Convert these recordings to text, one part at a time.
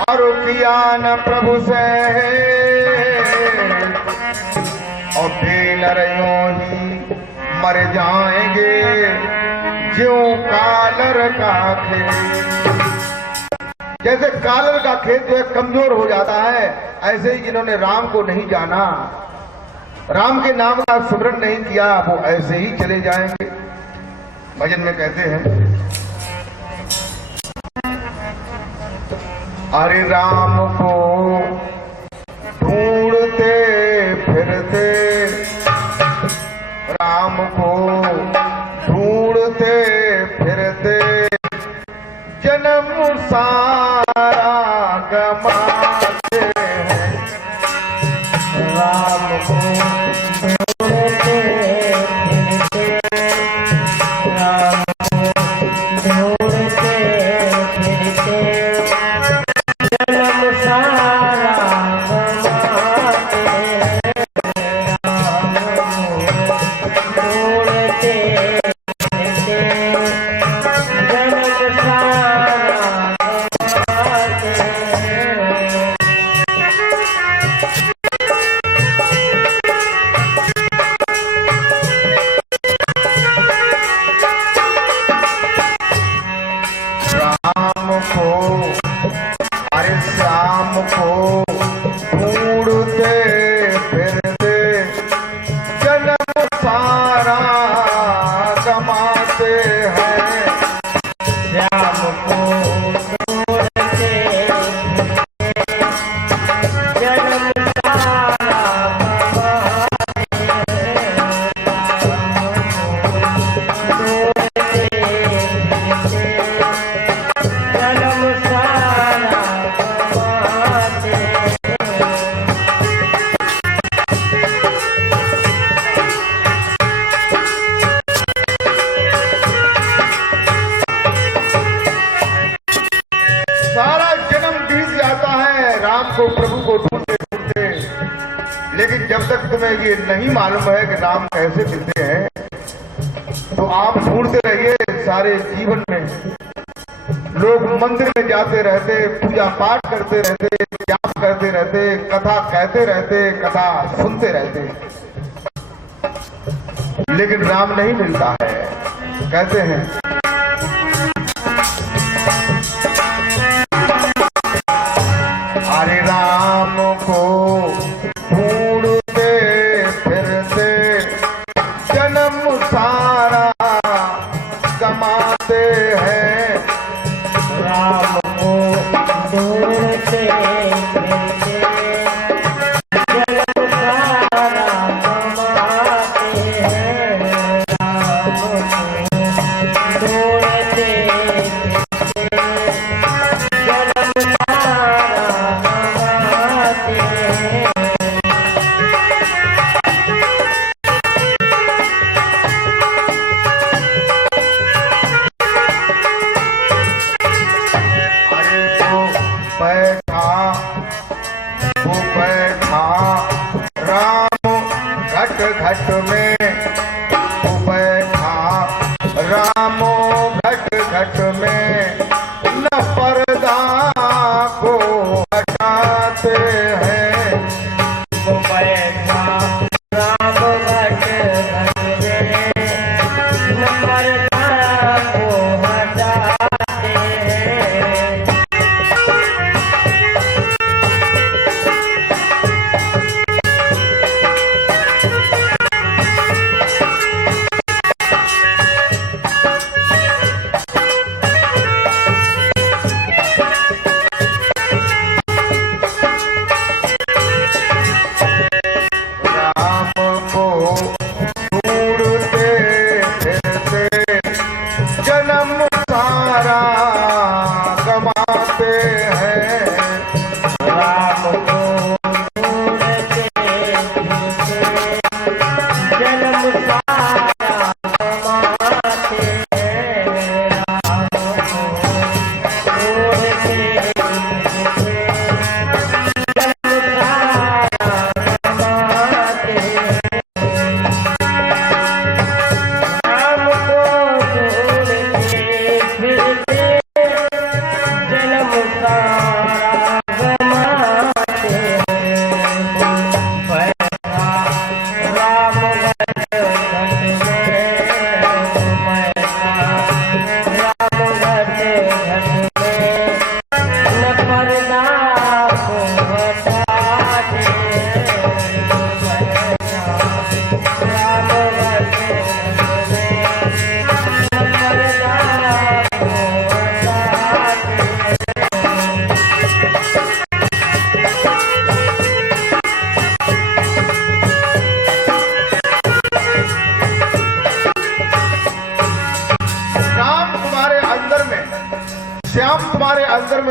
और किया न प्रभु से और फिर नरियों ही मर जाएंगे ज्यों कालर का खेत। जैसे कालर का खेत जो है कमजोर हो जाता है, ऐसे ही जिन्होंने राम को नहीं जाना, राम के नाम का सुमरन नहीं किया, वो ऐसे ही चले जाएंगे। भजन में कहते हैं, अरे राम को ढूंढते फिरते, राम को ढूंढते फिरते जन्म सारा गमाते हैं। राम को ढूंढते फिरते, राम को ढूंढते फिरते जन्म सारा गमाते हैं। को प्रभु को ढूंढते ढूंढते, लेकिन जब तक तुम्हें ये नहीं मालूम है कि राम कैसे मिलते हैं, तो आप ढूंढते रहिए। सारे जीवन में लोग मंदिर में जाते रहते, पूजा पाठ करते रहते, जाप करते रहते, कथा कहते रहते, कथा सुनते रहते, लेकिन राम नहीं मिलता है। कहते हैं, अरे राम को ढूंढते फिरते जन्म सारा गमाते हैं। राम को ढूंढते फिरते जन्म सारा गमाते हैं। राम को ढूंढते घट में वो बैठा, रामो घट घट में न पर्दा को हटाते हैं। वो बैठा राम घट घट में न पर्दा को हटाते हैं।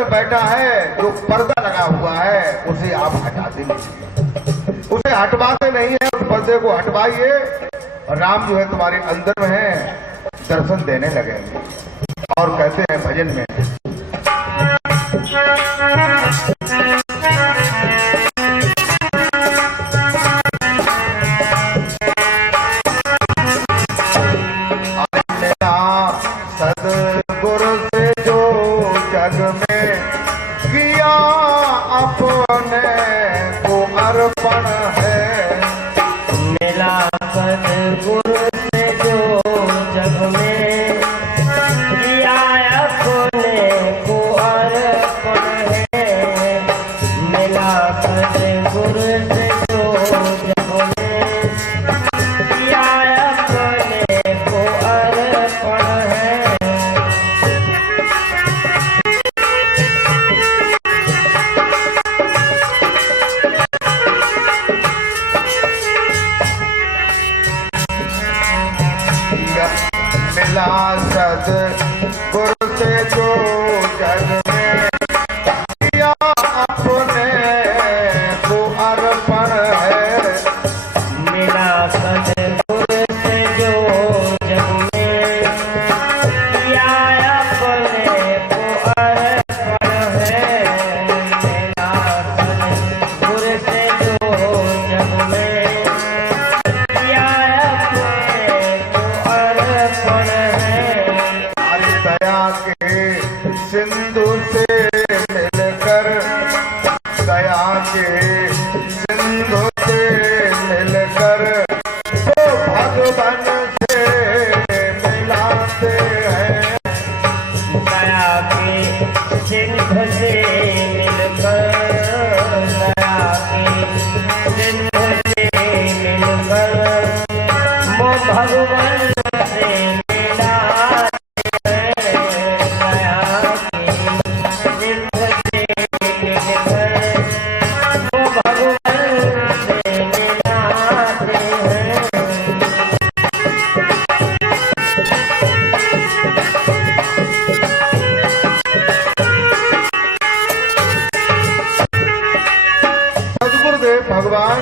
बैठा है, जो पर्दा लगा हुआ है, उसे आप हटाते नहीं, उसे हटवाते नहीं है। उस पर्दे को हटवाइए, राम जो है तुम्हारे अंदर में है, दर्शन देने लगेंगे। और कहते हैं भजन में, सदगुरु से जो जग में किया अपने को अर्पण है, मिला सदगुरु से जो जग में किया अपने को अर्पण है, मिला सदगुरु से जो जग में किया अपने को अर्पण है। मिला सदगुरु से जो जग में किया अपने को अर्पण है, मिला सदगुरु से जो जग में किया अपने को अर्पण है, मिला सदगुरु से जो जग में किया अपने को अर्पण है। दया के सिंधु से मिलकर, दया के सिंधु से मिलकर वो भगवान से मिलाते हैं, दया के सिंधु से मिलकर, दया के सिंधु से मिलकर वो भगवान से भगवान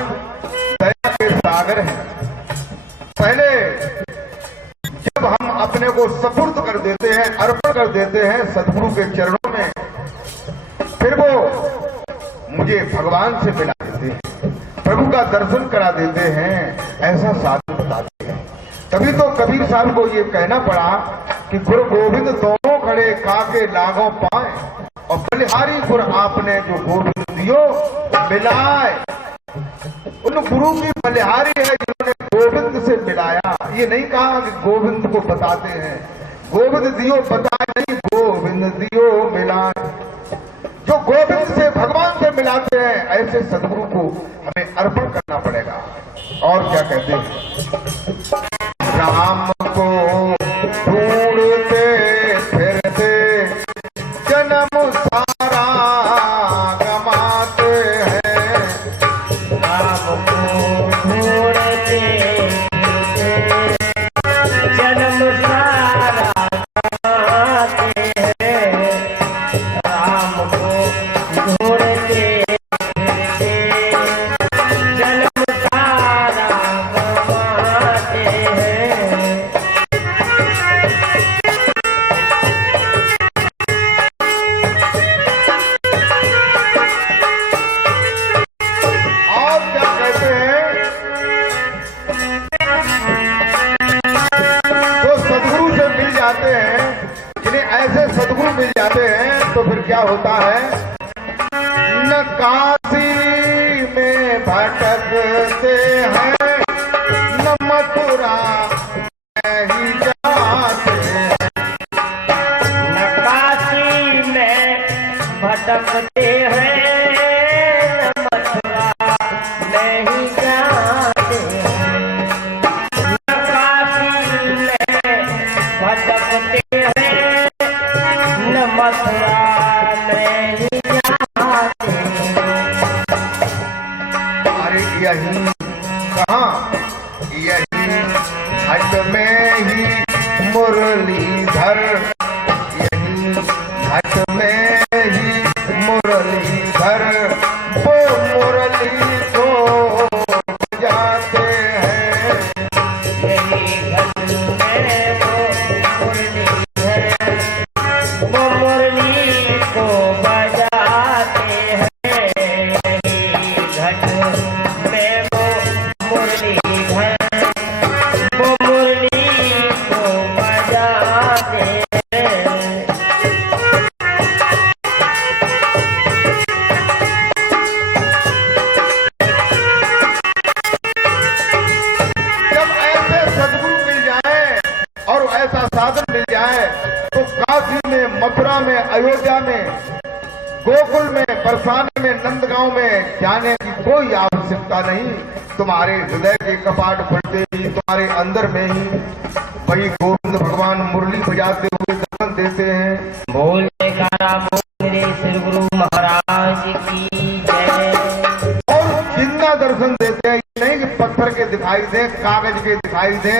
दया के सागर हैं। पहले जब हम अपने को सपुर्द कर देते हैं, अर्पण कर देते हैं सदगुरु के चरणों में, फिर वो मुझे भगवान से मिला देते हैं, प्रभु का दर्शन करा देते हैं, ऐसा साधन बताते हैं। तभी तो कबीर साहब को ये कहना पड़ा कि गुरु गोविंद दोनों खड़े काके लागों पाए, और बलिहारी गुर आपने जो गोविंद दियो मिलाए। उन गुरु की बलिहारी है जिन्होंने गोविंद से मिलाया। ये नहीं कहा कि गोविंद को बताते हैं, गोविंद दियो बताए नहीं, गोविंद दियो मिलाए। जो गोविंद से भगवान से मिलाते हैं, ऐसे सदगुरु को हमें अर्पण करना पड़ेगा। और क्या कहते हैं, राम को ढूंढते फिरते जन्म सारा गमाते हैं, राम को ढूंढते जन्म सारा गमाते हैं, राम को ढूंढते जन्म सारा गमाते हैं। और क्या कहते हैं, जो सदगुरु से मिल जाते हैं, जिन्हें ऐसे सदगुरु मिल जाते हैं, तो फिर क्या होता है, न काशी में भटकते हैं, न मथुरा में ही जाते हैं, न काशी में भटकते हैं, न मथुरा में ही जाते हैं, न काशी में भटकते हैं, न मथुरा में ही जाते हैं। अरे यही कहाँ, यही घट में ही मुरलीधर, यही घट में ही गोकुल में, बरसाने में, नंदगांव में जाने की कोई आवश्यकता नहीं। तुम्हारे हृदय के कपाट खुलते ही, तुम्हारे अंदर में ही वही गोविंद भगवान मुरली बजाते हुए दर्शन देते हैं। बोल जयकारा बोल मेरे श्री गुरु महाराज की जय। और जिंदा दर्शन देते हैं, नहीं कि पत्थर के दिखाई दे, कागज के दिखाई दे,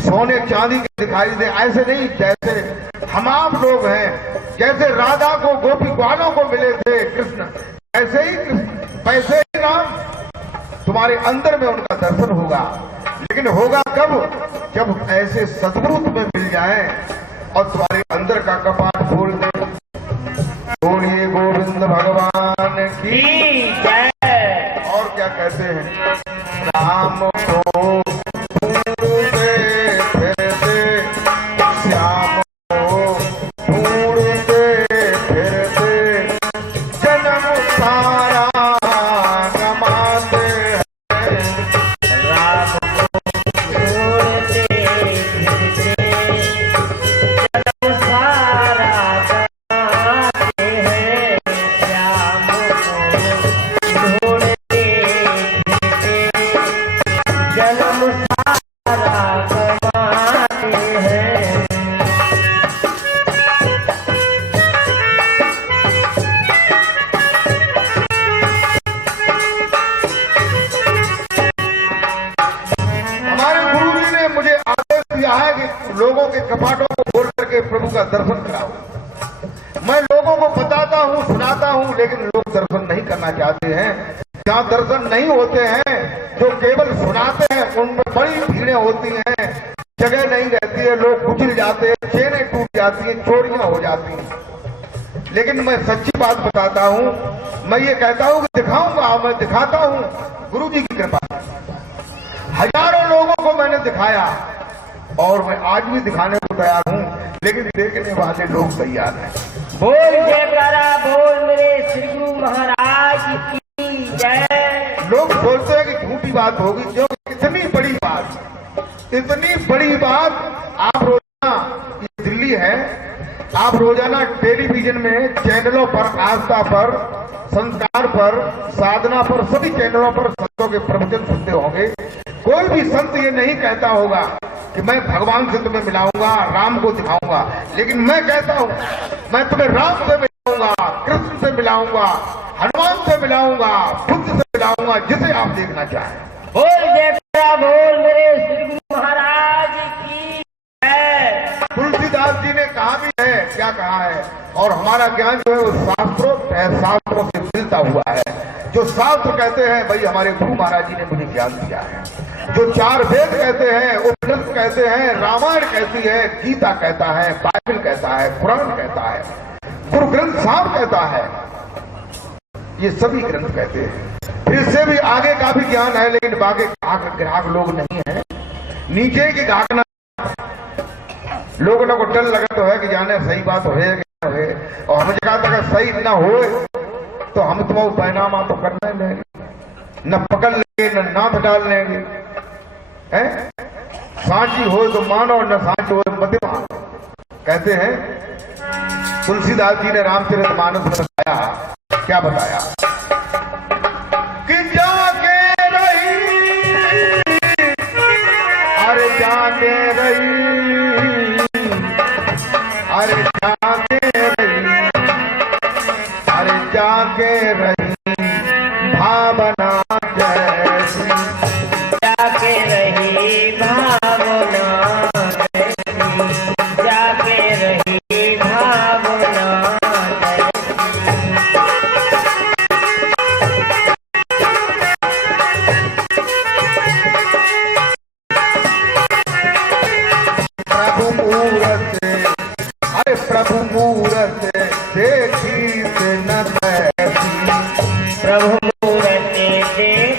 सोने चांदी के दिखाई दे, ऐसे नहीं। जैसे हम आप लोग हैं, जैसे राधा को गोपी ग्वालों को मिले थे कृष्ण, ऐसे ही कृष्ण, वैसे ही राम। तुम्हारे अंदर में उनका दर्शन होगा, लेकिन होगा कब? जब ऐसे सद्गुरु तुम्हें मिल जाए और तुम्हारे अंदर का कपाट खोल दे। बोलिए गोविंद भगवान की जय। और क्या कहते हैं? राम को ढूंढते फिरते, श्याम को ढूंढते फिरते, जन्म सारा गमाते हैं। राम को ढूंढते फिरते, जन्म सारा गंवाते हैं। श्याम को ढूंढते फिरते, जन्म सारा गंवाते हैं। हमारे गुरु जी ने मुझे आदेश दिया है कि लोगों के कपाटों को खोल करके प्रभु का दर्शन कराओ। मैं लोगों को बताता हूँ, सुनाता हूँ, लेकिन लोग दर्शन नहीं करना चाहते हैं। जहाँ दर्शन नहीं होते हैं, जो केवल सुनाते हैं, उनमें बड़ी भीड़ें होती हैं, जगह नहीं रहती है, लोग कुचल जाते हैं, चेनें टूट जाती हैं, चोरियां हो जाती हैं। लेकिन मैं सच्ची बात बताता हूँ, मैं ये कहता हूँ कि दिखाऊंगा, मैं दिखाता हूँ गुरु जी की कृपा। हजारों लोगों को मैंने दिखाया और मैं आज भी दिखाने को तैयार हूँ, लेकिन देखने वाले लोग तैयार हैं। बोल जयकारा बोल मेरे श्री गुरु महाराज की जय। लोग बोलते हैं कि झूठी बात होगी, जो इतनी बड़ी बात, इतनी बड़ी बात आप रोजाना, ये दिल्ली है, आप रोजाना टेलीविजन में, चैनलों पर, आस्था पर, संस्कार पर, साधना पर, सभी चैनलों पर संतों के प्रवचन सुनते होंगे। कोई भी संत ये नहीं कहता होगा कि मैं भगवान से तुम्हें मिलाऊंगा, राम को दिखाऊंगा। लेकिन मैं कहता हूं, मैं तुम्हें राम से मिलाऊंगा, कृष्ण से मिलाऊंगा, हनुमान से मिलाऊंगा, बुद्ध से मिलाऊंगा, जिसे आप देखना चाहें। बोल जयकारा बोल मेरे श्री गुरु महाराज की जय। तुलसीदास जी ने कहा भी है, क्या कहा है? और हमारा ज्ञान जो है वो शास्त्रोक्त है, शास्त्रों से मिलता हुआ है। जो शास्त्र कहते हैं, भाई हमारे गुरु महाराज जी ने मुझे ज्ञान दिया है। जो चार वेद कहते हैं, उपनिषद कहते हैं, रामायण कहती है, गीता कहता है, बाइबल कहता है, कुरान कहता है, गुरु ग्रंथ साहब कहता है, ये सभी ग्रंथ कहते हैं। फिर इससे भी आगे का भी ज्ञान है, लेकिन बाकी ग्राहक लोग नहीं है। नीचे की घाकना लोगों को डर लगा तो है कि जाने सही बात हो कि ना हो, और हम जगह तक सही न हो तो हम तुम्हें पैनामा तो करना लेंगे, न पकड़ लेंगे, न नाथ डाल लेंगे। हैं? सांची हो तो मानो, न सांची हो तो मत मानो। कहते हैं तुलसीदास जी ने रामचरितमानस में बताया, क्या बताया? कि जाके रही, अरे जाके रही, अरे जाके रही, अरे जाके रही भावना जैसी, जाके रही भावना जैसी, जाके रही भावना प्रभु मूरत, अरे प्रभु मूरत देखी न तैसी, प्रभु मूरत देखी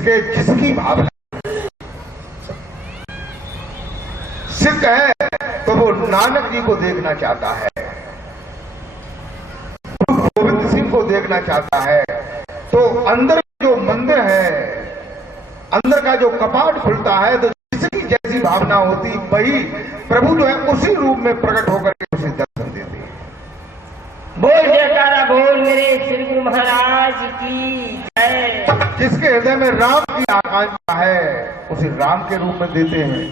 जिसकी भावना सिख है तो वो नानक जी को देखना चाहता है, गुरु गोविंद सिंह को देखना चाहता है। तो अंदर जो मंदिर है, अंदर का जो कपाट खुलता है, तो जिसकी जैसी भावना होती वही प्रभु जो है उसी रूप में प्रकट होकर के उसे दर्शन देते हैं। बोल जयकारा बोल मेरे श्री गुरु महाराज की जय। जिसके हृदय में राम की आकांक्षा है उसे राम के रूप में देते हैं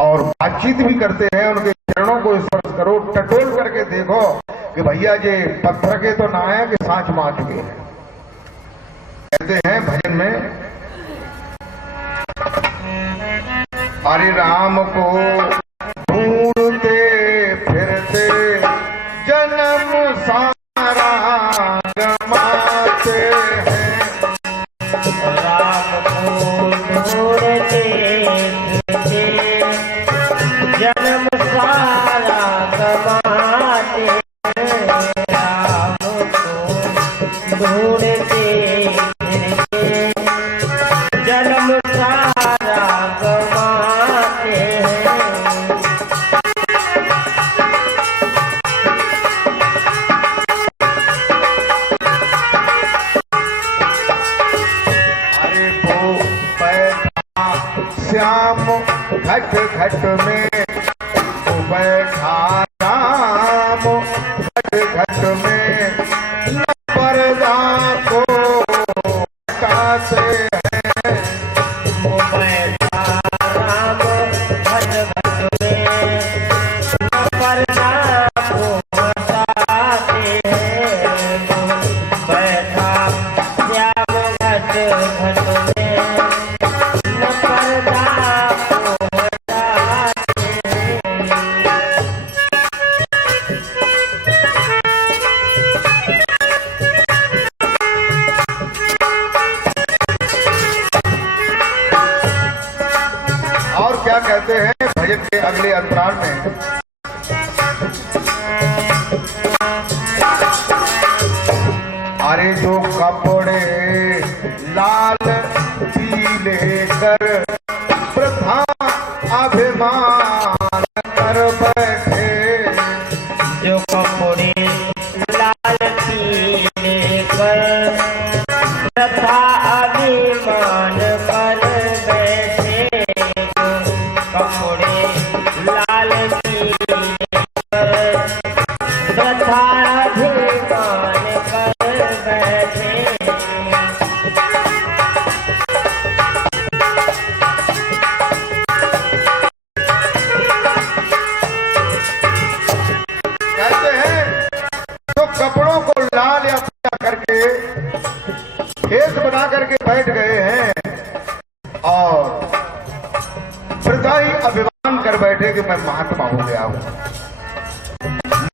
और बातचीत भी करते हैं। उनके चरणों को स्पर्श करो, टटोल करके देखो कि भैया ये पत्थर के तो ना है कि सांच माच के हैं। कहते हैं भजन में, हरि राम को ढूंढते फिरते जन्म सारा गमाते हैं। राम को ढूंढते फिरते जन्म सारा गमाते हैं। राम को ढूंढते फिरते जन्म सारा गमाते हैं। अरे वो बैठा श्याम घट घट में, वो बैठा श्याम घट घट में, न पर्दा को हटाते हैं। वो बैठा राम घट घट में, न पर्दा को हटाते हैं। वो बैठा श्याम घट घट में, न पर्दा को हटाते हैं। और क्या कहते हैं भजन के अगले अंतराल में, अरे जो कपड़े लाल पीले कर प्रथा अभिमान कर बैठे। जो कपड़े लाल पीले कर प्रथा अभिमान कर बैठे। जो कपड़े लाल पीले कर प्रथा अभिमान कर बैठे। कहते हैं तो कपड़ों को लाल या पीला करके भेष बना करके बैठ गए हैं और प्रजा ही अभिमान कर बैठे कि मैं महात्मा हो गया हूं।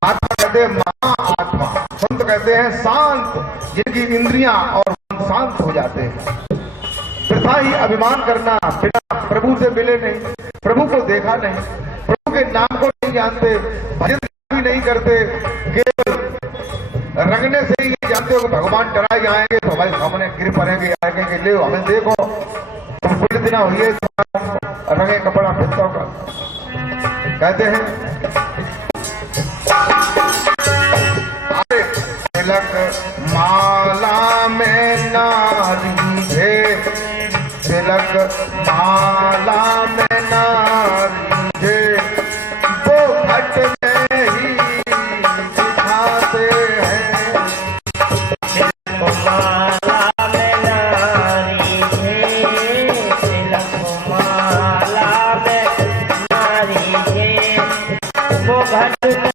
महात्मा कहते हैं महाआत्मा, संत कहते हैं शांत, जिनकी इंद्रियां और मन शांत हो जाते हैं। प्रथा ही अभिमान करना, बिना प्रभु से मिले नहीं, प्रभु को देखा नहीं, प्रभु के नाम को नहीं जानते, भजन भी नहीं करते, केवल रंगने से ही ये जानते हो कि भगवान डराए जाएंगे तो हमारे सामने गिर पड़ेंगे, आगे के ले हमें देखो तो कुछ दिन हुए रंगे कपड़ा फिरता का। कहते हैं अरे तिलक माला में नारी है, तिलक माला में नारी है, वो घट में ही दिखाते हैं। माला में नारी है, तिलक माला में नारी है, वो घट